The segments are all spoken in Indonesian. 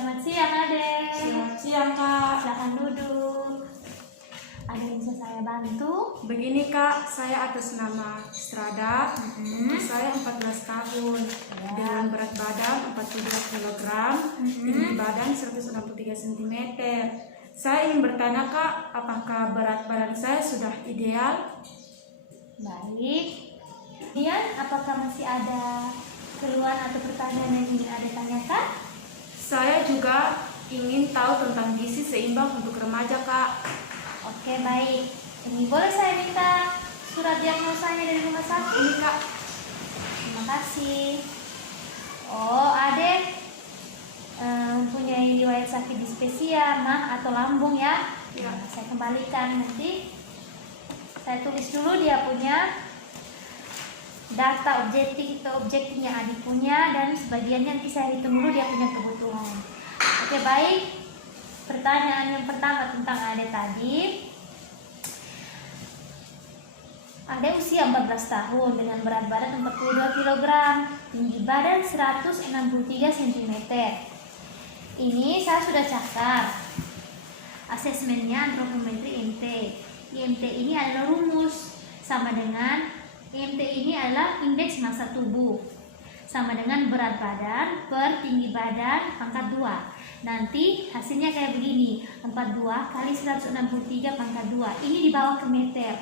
Selamat siang Adek. Selamat siang Kak. Silahkan duduk. Ada yang bisa saya bantu? Begini Kak, saya atas nama Strada. Saya 14 tahun. Ya. Dengan berat badan 42 kg, tinggi badan 163 cm. Saya ingin bertanya Kak, apakah berat badan saya sudah ideal? Baik. Kemudian apakah masih ada keluhan atau pertanyaan yang ingin Adek tanyakan? Saya juga ingin tahu tentang gizi seimbang untuk remaja Kak. Oke, baik. Ini boleh saya minta surat diagnosanya dari rumah sakit? Ini Kak. Terima kasih. Oh, Adek mempunyai riwayat sakit dispepsia, mah atau lambung ya? Ya. Nah, saya kembalikan nanti. Saya tulis dulu dia punya data objektifnya Adik punya, dan sebagiannya nanti saya hitung dulu dia punya kebutuhan. Oke, baik. Pertanyaan yang pertama tentang Adek tadi. Adek usia 14 tahun dengan berat badan 42 kg, tinggi badan 163 cm. Ini saya sudah catat. Asesmennya antropometri IMT. IMT ini adalah rumus sama dengan IMT ini adalah indeks massa tubuh sama dengan berat badan per tinggi badan pangkat 2. Nanti hasilnya kayak begini, 42 kali 163 pangkat 2. Ini dibawa ke meter.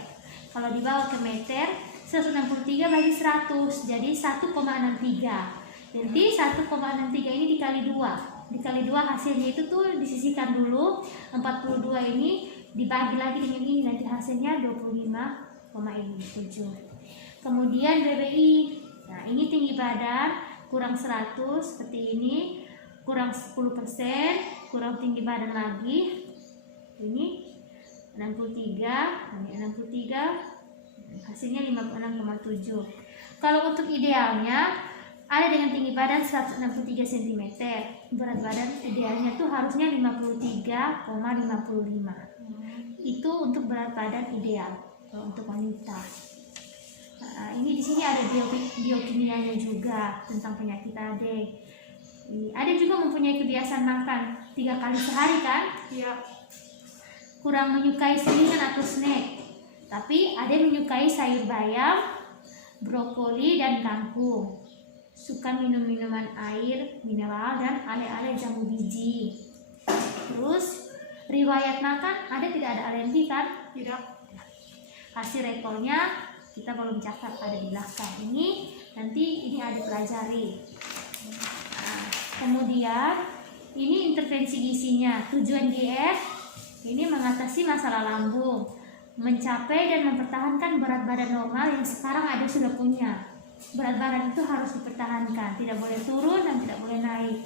Kalau dibawa ke meter, 163 bagi 100, jadi 1,63. Jadi 1,63 ini dikali 2. Dikali 2 hasilnya itu tuh disisihkan dulu. 42 ini dibagi lagi dengan ini, nanti hasilnya 25,7. Kemudian BBI. Nah, ini tinggi badan kurang 100 seperti ini, kurang 10%, kurang tinggi badan lagi. Ini 63, ini 63, hasilnya 56,7. Kalau untuk idealnya ada dengan tinggi badan 163 cm, berat badan idealnya tuh harusnya 53,55. Itu untuk berat badan ideal untuk wanita. Nah, ini di sini ada biokimianya juga tentang penyakit Adek. Adek juga mempunyai kebiasaan makan 3 kali sehari kan? Iya. Kurang menyukai selingan atau snack, tapi Adek menyukai sayur bayam, brokoli dan kangkung. Suka minum minuman air mineral dan ale-ale jambu biji. Terus riwayat makan Adek tidak ada alergi kan? Tidak. Hasil rekornya kita belum catat, ada di belakang. Ini nanti ini Adek pelajari. Nah, kemudian ini intervensi gizinya. Tujuan diet ini mengatasi masalah lambung, mencapai dan mempertahankan berat badan normal yang sekarang Adek sudah punya. Berat badan itu harus dipertahankan, tidak boleh turun dan tidak boleh naik.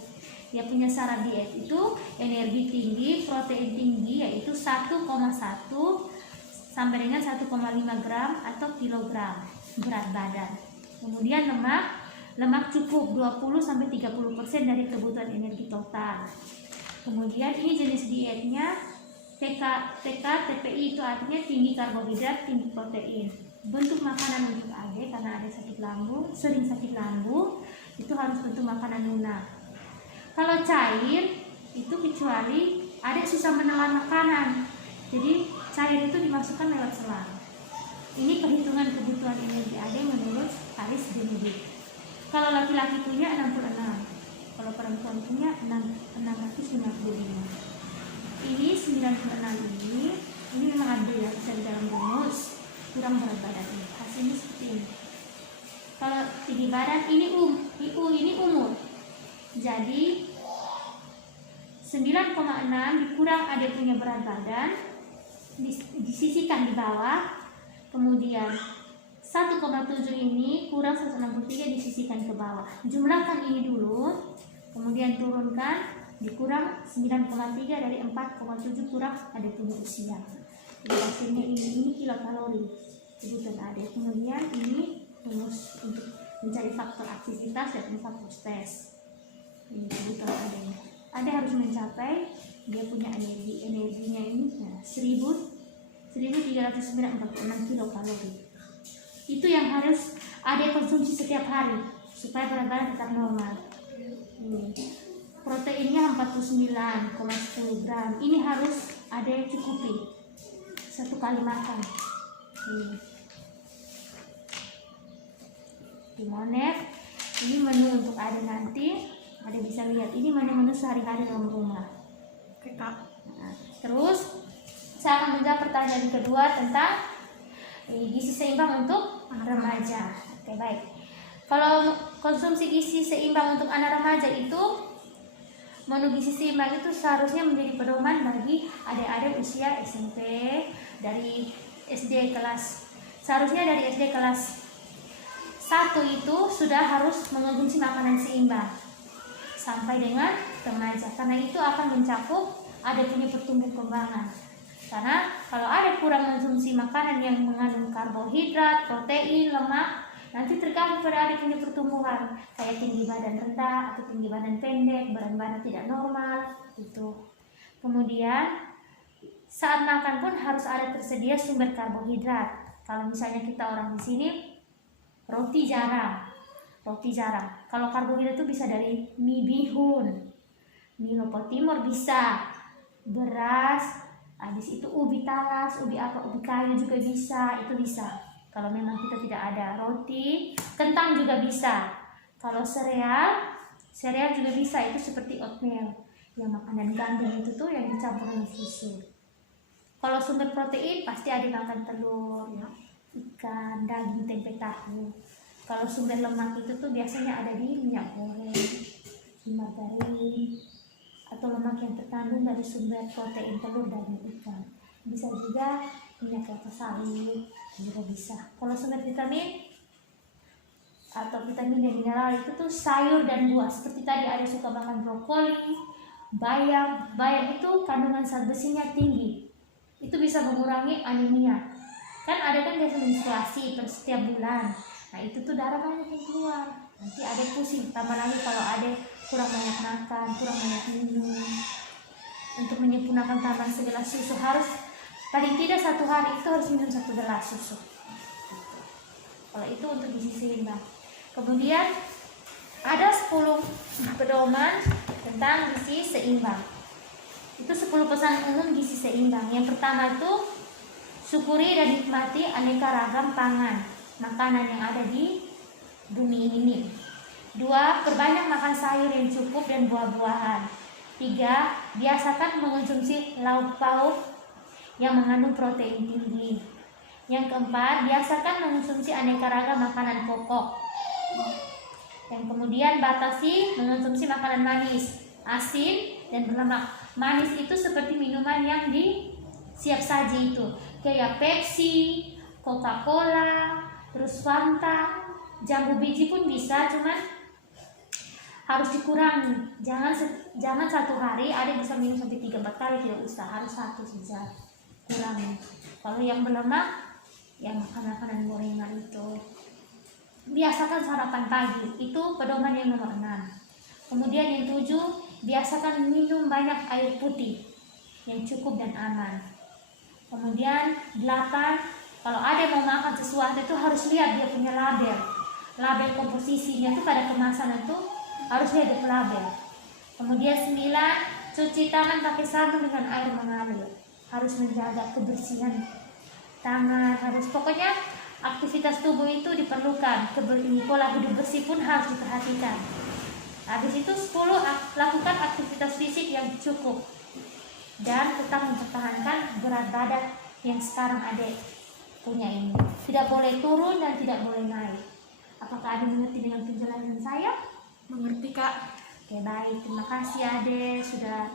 Dia punya syarat diet itu energi tinggi, protein tinggi, yaitu 1,1 sampai dengan 1,5 gram atau kilogram berat badan. Kemudian lemak cukup 20 sampai 30% dari kebutuhan energi total. Kemudian ini jenis dietnya TPI, itu artinya tinggi karbohidrat, tinggi protein. Bentuk makanan untuk Adek, karena Adek sakit lambung, sering sakit lambung, itu harus bentuk makanan lunak. Kalau cair itu kecuali Adek susah menelan makanan, jadi cair itu dimasukkan lewat selang. Ini perhitungan kebutuhan energi Adek menurut Alice Benedict. Kalau laki-laki punya 66, kalau perempuan punya 655. Ini 96 ini memang ada ya, bisa di dalam rumus. Kurang berat badan ini, hasilnya seperti ini. Kalau tinggi badan ini ini umur. Jadi 9,6 dikurang Adek punya berat badan, disisihkan di bawah. Kemudian 1,7 ini kurang 163 disisihkan ke bawah. Jumlahkan ini dulu, kemudian turunkan, dikurang 9,3 dari 4,7 kurang Adek punya usia. Jadi hasilnya ini kilokalori kebutuhan Adek. Kemudian ini rumus untuk mencari faktor aktivitas dan faktor stres. Ini kebutuhan Adek. Adek harus mencapai dia punya energinya ini 1346 kilokalori. Itu yang harus Adek konsumsi setiap hari supaya berat badan tetap normal. proteinnya 49,10 gram. Ini harus ada yang cukupi 1 kali makan. Timonef, ini menu untuk ada nanti. Ada bisa lihat, ini menu-menu sehari-hari dalam rumah. Oke Kak. Nah, terus saya akan menjawab pertanyaan kedua tentang gizi seimbang untuk remaja. Oke, baik. Kalau konsumsi gizi seimbang untuk anak remaja itu, menu gizi seimbang itu seharusnya menjadi pedoman bagi adik-adik usia SMP dari SD kelas. Seharusnya dari SD kelas 1 itu sudah harus mengonsumsi makanan seimbang sampai dengan remaja, karena itu akan mencakup ada punya pertumbuhan kembangan. Karena kalau ada kurang konsumsi makanan yang mengandung karbohidrat, protein, lemak, nanti terganggu pada adik punya pertumbuhan, kayak tinggi badan rendah atau tinggi badan pendek, berat badan tidak normal itu. Kemudian saat makan pun harus ada tersedia sumber karbohidrat. Kalau misalnya kita orang di sini roti jarang. Kalau karbohidrat itu bisa dari mie bihun, mie lopo timur bisa, beras, habis itu ubi talas, ubi kayu juga bisa, itu bisa. Kalau memang kita tidak ada roti, kentang juga bisa. Kalau sereal juga bisa, itu seperti oatmeal, yang makanan gandum itu tuh yang dicampur dengan susu. Kalau sumber protein pasti ada makan telur, ya, ikan, daging, tempe, tahu. Kalau sumber lemak itu tuh biasanya ada di minyak goreng, di margarin, atau lemak yang terkandung dari sumber protein telur dan ikan. Bisa juga minyak kelapa sawit juga bisa. Kalau sumber vitamin atau vitamin dan mineral itu tuh sayur dan buah. Seperti tadi ada suka makan brokoli, bayam. Bayam itu kandungan zat besinya tinggi. Itu bisa mengurangi anemia. Kan ada kan biasa menstruasi per setiap bulan. Nah itu tuh darah banyak yang keluar. Nanti ada pusing. Tambah lagi kalau ada kurang banyak makan, kurang banyak minum. Untuk menyempurnakan tambahan segelas susu harus paling tidak 1 hari itu harus minum 1 gelas susu. Kalau itu untuk gizi seimbang. Kemudian ada 10 pedoman tentang gizi seimbang. Itu 10 pesan umum gizi seimbang. Yang pertama itu syukuri dan nikmati aneka ragam pangan, makanan yang ada di bumi ini. 2. Perbanyak makan sayur yang cukup dan buah-buahan. 3. Biasakan mengonsumsi lauk pauk yang mengandung protein tinggi. Yang keempat, biasakan mengonsumsi aneka ragam makanan pokok. Yang kemudian batasi mengonsumsi makanan manis, asin, dan berlemak. Manis itu seperti minuman yang siap saji itu, kayak Pepsi, Coca-Cola, terus Fanta, jambu biji pun bisa, cuman harus dikurangi. Jangan 1 hari ada bisa minum sampai 3-4 kali, tidak usah, harus 1 saja, kurangi. Kalau yang berlemak, yang makanan gorengan itu. Biasakan sarapan pagi, itu pedoman yang nomor 6. Kemudian yang 7, biasakan minum banyak air putih yang cukup dan aman. Kemudian 8, kalau ada yang mau makan sesuatu itu harus lihat dia punya label komposisinya itu pada kemasan itu harus lihat di label. Kemudian 9, cuci tangan pakai sabun dengan air mengalir. Harus menjaga kebersihan tangan, pokoknya aktivitas tubuh itu diperlukan. Pola hidup bersih pun harus diperhatikan. Habis itu 10, lakukan aktivitas fisik yang cukup dan tetap mempertahankan berat badan yang sekarang adik punya ini. Tidak boleh turun dan tidak boleh naik. Apakah adik mengerti dengan penjelasan saya? Mengerti Kak. Oke, baik, terima kasih adik sudah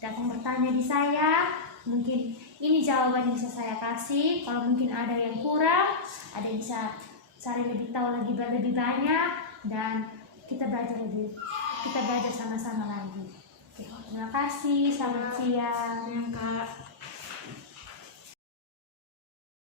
datang bertanya di saya. Mungkin ini jawaban yang bisa saya kasih. Kalau mungkin ada yang kurang, ada yang bisa cari lebih tahu lebih banyak, dan kita belajar sama-sama lagi. Oke, terima kasih. Selamat siang. Yang Kak.